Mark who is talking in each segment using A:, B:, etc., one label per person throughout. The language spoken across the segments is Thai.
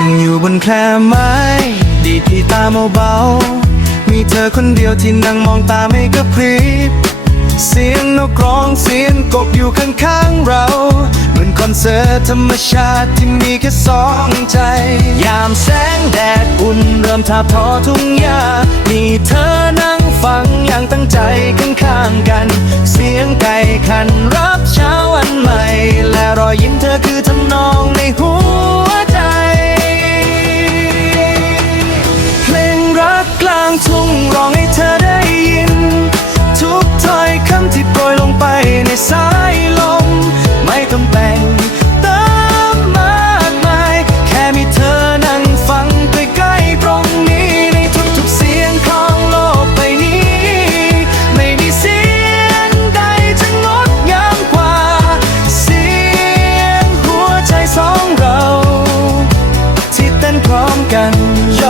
A: นั่งอยู่บนแคร่ไม้ ดีดกีตาเบาๆมีเธอคนเดียวที่นั่งมองตาไม่กระพริบ เสียงนกร้องเสียงกบอยู่ข้างๆเราเหมือนคอนเสิร์ตธรรมชาติที่มีแค่สองใจ ยามแสงแดดอุ่นเริ่มทาบทอทุ่งหญ้ามีเธอนั่งฟังอย่างตั้งใจข้างๆกัน เสียงไก่ขันรั ร้อมกันโย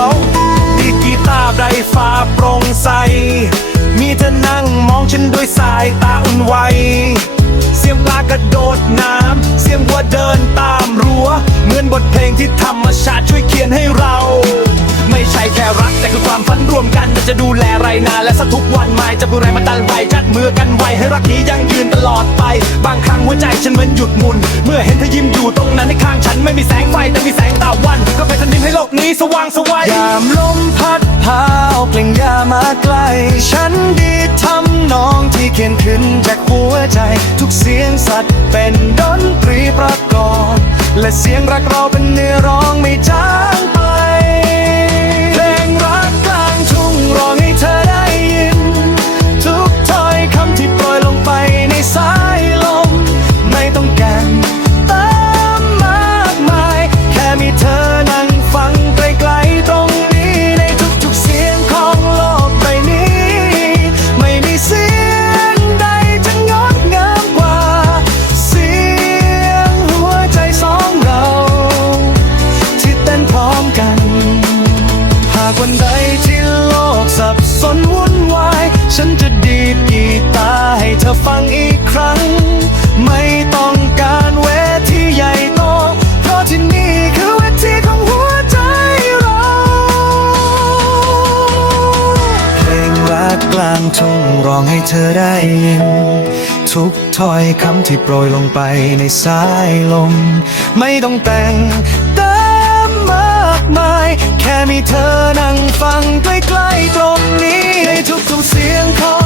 A: ดีดกีตาร์ไรฟ้าโปร่งใส มีเธอนั่งมองฉันด้วยสายตาอุ่นไว เสียงปลากระโดดน้ำ เสียงวัวเดินตามรั้ว เหมือนบทเพลงที่ธรรมชาติช่วยเขียนให้เรา ไม่ใช่แค่รักแต่คือความฝันรวมกันแต่จะดูแลไรนาและสักทุกวันไม่จะพูดแรมาตันไวจัดมือกันไวให้รักนี้ยั่งยืนตลอดไป บางครั้งหัวใจฉันเหมือนหยุดมุน เมื่อเห็นเธอยิ้มอยู่ตรงนั้นในข้างฉันไม่มีแสงไฟแต่มีแสงตะวัน กนี้สว่างสวัยยามลมพัดพาเอาเพลงยามาใกล้ฉันดีทำน้องที่เขียนขึ้นจากหัวใจ ทุกเสียงสัตว์เป็นดนตรีประกอบ และเสียงรักเราเป็นเนื้อร้อง งทุ่งร้องให้เธอได้ยิน ทุกถ้อยคำที่โปรยลงไปในสายลม ไม่ต้องแต่งเติมมากมาย แค่มีเธอนั่งฟังใกล้ๆตรงนี้ในทุกๆเสียงของ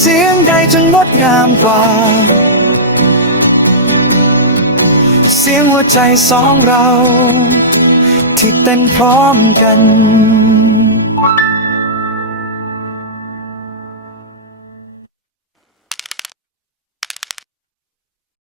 A: เสียงใดจะงดงามกว่า เสียงหัวใจสองเรา ที่เต้นพร้อมกัน